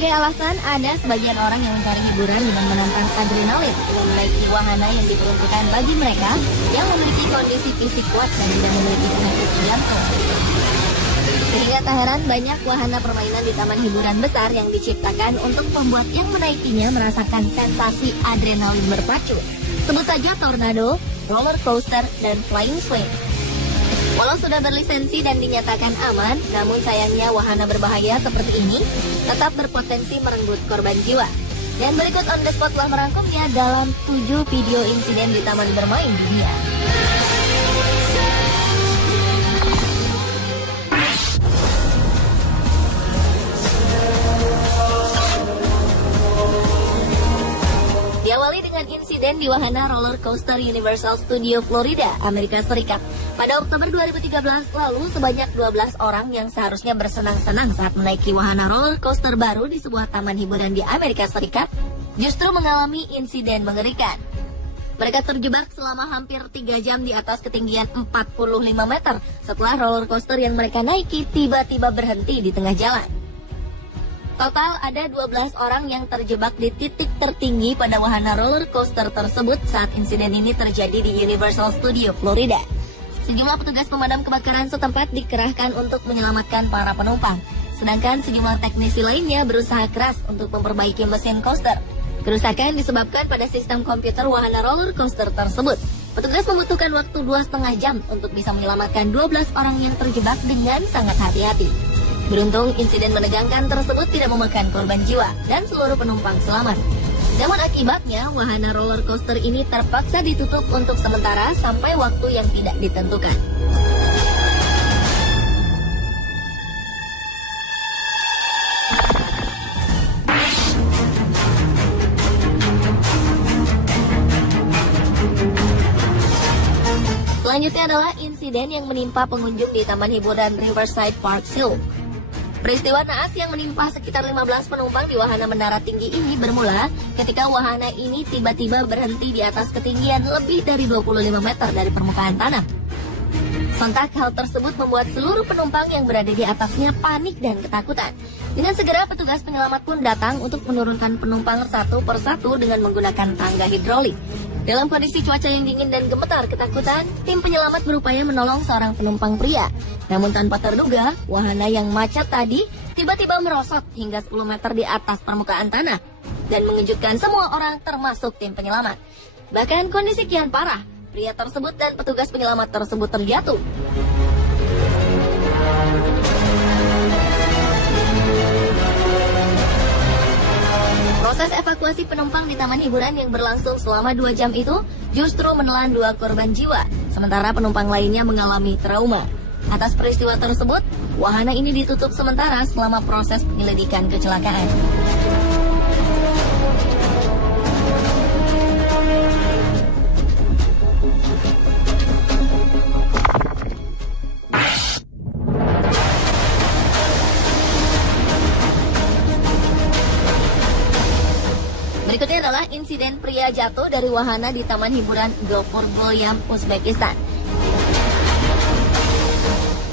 Sebagai alasan, ada sebagian orang yang mencari hiburan dengan menantang adrenalin dengan menaiki wahana yang diperuntukkan bagi mereka yang memiliki kondisi fisik kuat dan tidak memiliki penyakit jantung. Sehingga tak heran banyak wahana permainan di taman hiburan besar yang diciptakan untuk pembuat yang menaikinya merasakan sensasi adrenalin berpacu. Sebut saja tornado, roller coaster, dan flying swing. Walau sudah berlisensi dan dinyatakan aman, namun sayangnya wahana berbahaya seperti ini tetap berpotensi merenggut korban jiwa. Dan berikut On The Spot telah merangkumnya dalam 7 video insiden di taman bermain dunia. Diawali dengan insiden di wahana roller coaster Universal Studio Florida, Amerika Serikat. Pada Oktober 2013 lalu, sebanyak 12 orang yang seharusnya bersenang-senang saat menaiki wahana roller coaster baru di sebuah taman hiburan di Amerika Serikat, justru mengalami insiden mengerikan. Mereka terjebak selama hampir 3 jam di atas ketinggian 45 meter setelah roller coaster yang mereka naiki tiba-tiba berhenti di tengah jalan. Total ada 12 orang yang terjebak di titik tertinggi pada wahana roller coaster tersebut saat insiden ini terjadi di Universal Studio Florida. Sejumlah petugas pemadam kebakaran setempat dikerahkan untuk menyelamatkan para penumpang. Sedangkan sejumlah teknisi lainnya berusaha keras untuk memperbaiki mesin coaster. Kerusakan disebabkan pada sistem komputer wahana roller coaster tersebut. Petugas membutuhkan waktu 2,5 jam untuk bisa menyelamatkan 12 orang yang terjebak dengan sangat hati-hati. Beruntung, insiden menegangkan tersebut tidak memakan korban jiwa dan seluruh penumpang selamat. Namun akibatnya, wahana roller coaster ini terpaksa ditutup untuk sementara sampai waktu yang tidak ditentukan. Selanjutnya adalah insiden yang menimpa pengunjung di Taman Hiburan Riverside Park Hill. Peristiwa naas yang menimpa sekitar 15 penumpang di wahana menara tinggi ini bermula ketika wahana ini tiba-tiba berhenti di atas ketinggian lebih dari 25 meter dari permukaan tanah. Sontak hal tersebut membuat seluruh penumpang yang berada di atasnya panik dan ketakutan. Dengan segera petugas penyelamat pun datang untuk menurunkan penumpang satu persatu dengan menggunakan tangga hidrolik. Dalam kondisi cuaca yang dingin dan gemetar ketakutan, tim penyelamat berupaya menolong seorang penumpang pria. Namun tanpa terduga, wahana yang macet tadi tiba-tiba merosot hingga 10 meter di atas permukaan tanah dan mengejutkan semua orang termasuk tim penyelamat. Bahkan kondisi kian parah, pria tersebut dan petugas penyelamat tersebut terjatuh. Proses evakuasi penumpang di taman hiburan yang berlangsung selama 2 jam itu justru menelan 2 korban jiwa, sementara penumpang lainnya mengalami trauma. Atas peristiwa tersebut, wahana ini ditutup sementara selama proses penyelidikan kecelakaan. Berikutnya adalah insiden pria jatuh dari wahana di Taman Hiburan Gofur Bolyam, Uzbekistan.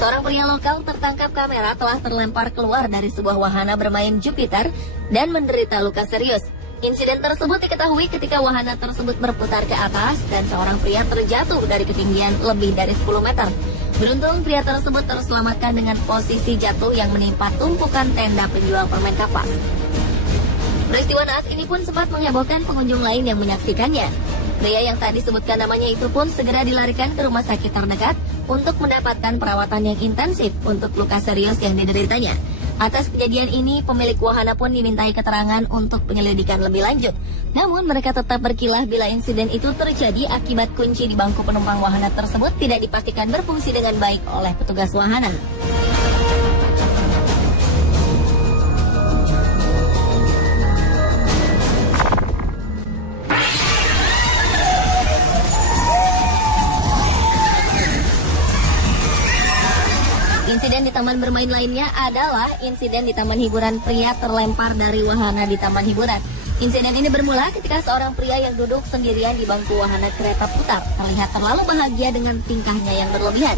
Seorang pria lokal tertangkap kamera telah terlempar keluar dari sebuah wahana bermain Jupiter dan menderita luka serius. Insiden tersebut diketahui ketika wahana tersebut berputar ke atas dan seorang pria terjatuh dari ketinggian lebih dari 10 meter. Beruntung pria tersebut terselamatkan dengan posisi jatuh yang menimpa tumpukan tenda penjual permen kapas. Peristiwa naas ini pun sempat menghebohkan pengunjung lain yang menyaksikannya. Pria yang tadi disebutkan namanya itu pun segera dilarikan ke rumah sakit terdekat untuk mendapatkan perawatan yang intensif untuk luka serius yang dideritanya. Atas kejadian ini, pemilik wahana pun dimintai keterangan untuk penyelidikan lebih lanjut. Namun mereka tetap berkilah bila insiden itu terjadi akibat kunci di bangku penumpang wahana tersebut tidak dipastikan berfungsi dengan baik oleh petugas wahana. Insiden di taman bermain lainnya adalah insiden di taman hiburan pria terlempar dari wahana di taman hiburan. Insiden ini bermula ketika seorang pria yang duduk sendirian di bangku wahana kereta putar terlihat terlalu bahagia dengan tingkahnya yang berlebihan.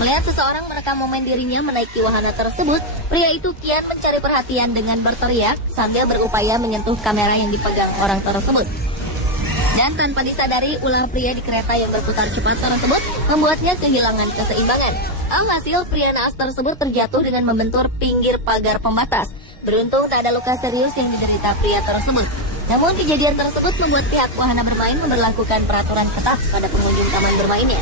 Melihat seseorang merekam momen dirinya menaiki wahana tersebut, pria itu kian mencari perhatian dengan berteriak sambil berupaya menyentuh kamera yang dipegang orang tersebut. Dan tanpa disadari, ulah pria di kereta yang berputar cepat tersebut membuatnya kehilangan keseimbangan. Alhasil, pria naas tersebut terjatuh dengan membentur pinggir pagar pembatas. Beruntung tak ada luka serius yang diderita pria tersebut. Namun kejadian tersebut membuat pihak wahana bermain memberlakukan peraturan ketat pada pengunjung taman bermainnya.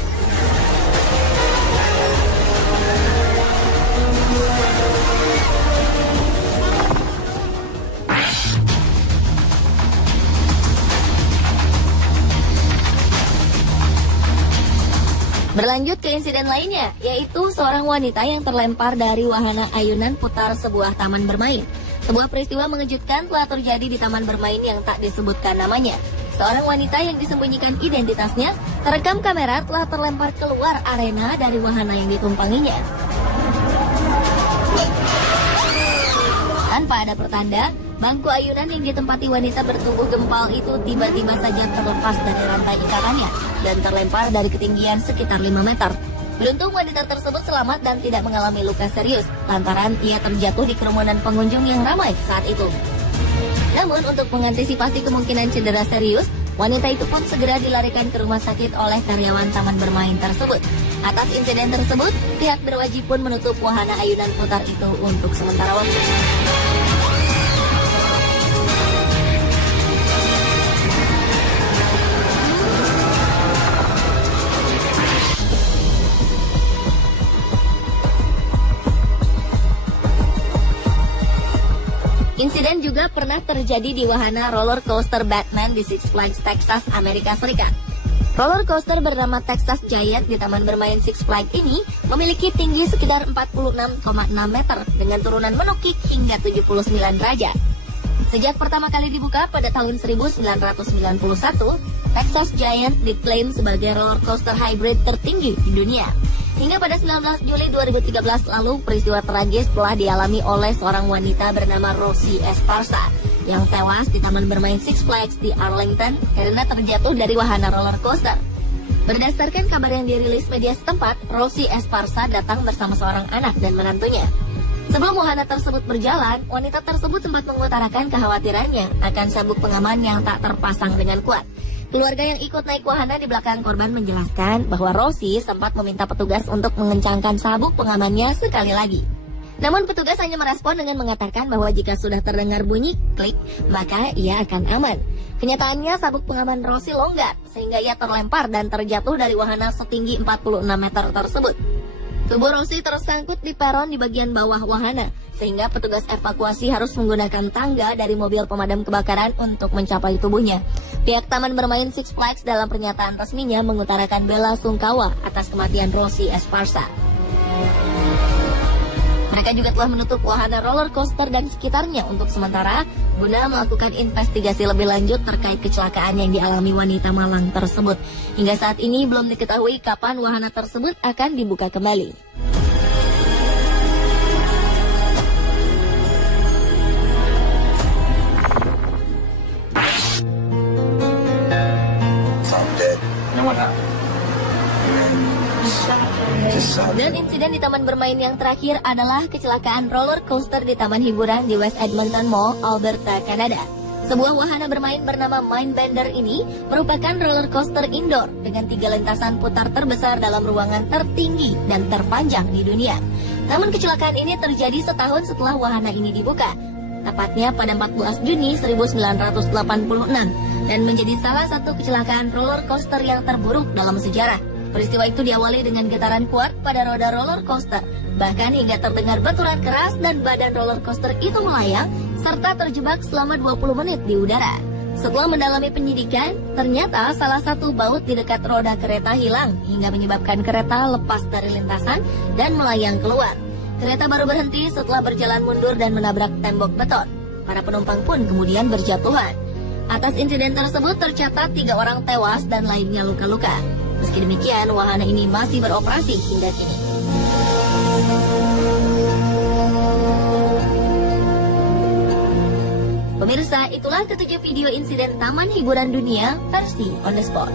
Berlanjut ke insiden lainnya, yaitu seorang wanita yang terlempar dari wahana ayunan putar sebuah taman bermain. Sebuah peristiwa mengejutkan telah terjadi di taman bermain yang tak disebutkan namanya. Seorang wanita yang disembunyikan identitasnya terekam kamera telah terlempar keluar arena dari wahana yang ditumpanginya. Tanpa ada pertanda, bangku ayunan yang ditempati wanita bertubuh gempal itu tiba-tiba saja terlepas dari rantai ikatannya dan terlempar dari ketinggian sekitar 5 meter. Beruntung wanita tersebut selamat dan tidak mengalami luka serius, lantaran ia terjatuh di kerumunan pengunjung yang ramai saat itu. Namun untuk mengantisipasi kemungkinan cedera serius, wanita itu pun segera dilarikan ke rumah sakit oleh karyawan taman bermain tersebut. Atas insiden tersebut, pihak berwajib pun menutup wahana ayunan putar itu untuk sementara waktu. Insiden juga pernah terjadi di wahana roller coaster Batman di Six Flags Texas, Amerika Serikat. Roller coaster bernama Texas Giant di taman bermain Six Flags ini memiliki tinggi sekitar 46,6 meter dengan turunan menukik hingga 79 derajat. Sejak pertama kali dibuka pada tahun 1991, Texas Giant diklaim sebagai roller coaster hybrid tertinggi di dunia. Hingga pada 19 Juli 2013 lalu, peristiwa tragis telah dialami oleh seorang wanita bernama Rosie Esparza yang tewas di taman bermain Six Flags di Arlington karena terjatuh dari wahana roller coaster. Berdasarkan kabar yang dirilis media setempat, Rosie Esparza datang bersama seorang anak dan menantunya. Sebelum wahana tersebut berjalan, wanita tersebut sempat mengutarakan kekhawatirannya akan sabuk pengaman yang tak terpasang dengan kuat. Keluarga yang ikut naik wahana di belakang korban menjelaskan bahwa Rosie sempat meminta petugas untuk mengencangkan sabuk pengamannya sekali lagi. Namun petugas hanya merespon dengan mengatakan bahwa jika sudah terdengar bunyi klik, maka ia akan aman. Kenyataannya sabuk pengaman Rosie longgar, sehingga ia terlempar dan terjatuh dari wahana setinggi 46 meter tersebut. Tubuh Rosie tersangkut di peron di bagian bawah wahana, sehingga petugas evakuasi harus menggunakan tangga dari mobil pemadam kebakaran untuk mencapai tubuhnya. Pihak Taman Bermain Six Flags dalam pernyataan resminya mengutarakan bela sungkawa atas kematian Rosie Esparza. Mereka juga telah menutup wahana roller coaster dan sekitarnya untuk sementara guna melakukan investigasi lebih lanjut terkait kecelakaan yang dialami wanita malang tersebut. Hingga saat ini belum diketahui kapan wahana tersebut akan dibuka kembali. Dan insiden di taman bermain yang terakhir adalah kecelakaan roller coaster di taman hiburan di West Edmonton Mall, Alberta, Kanada. Sebuah wahana bermain bernama Mindbender ini merupakan roller coaster indoor dengan 3 lintasan putar terbesar dalam ruangan tertinggi dan terpanjang di dunia. Namun kecelakaan ini terjadi setahun setelah wahana ini dibuka, tepatnya pada 14 Juni 1986, dan menjadi salah satu kecelakaan roller coaster yang terburuk dalam sejarah. Peristiwa itu diawali dengan getaran kuat pada roda roller coaster, bahkan hingga terdengar benturan keras dan badan roller coaster itu melayang serta terjebak selama 20 menit di udara. Setelah mendalami penyidikan, ternyata salah satu baut di dekat roda kereta hilang hingga menyebabkan kereta lepas dari lintasan dan melayang keluar. Kereta baru berhenti setelah berjalan mundur dan menabrak tembok beton. Para penumpang pun kemudian berjatuhan. Atas insiden tersebut tercatat 3 orang tewas dan lainnya luka-luka. Meski demikian, wahana ini masih beroperasi hingga kini. Pemirsa, itulah ketujuh video insiden taman hiburan dunia versi On The Spot.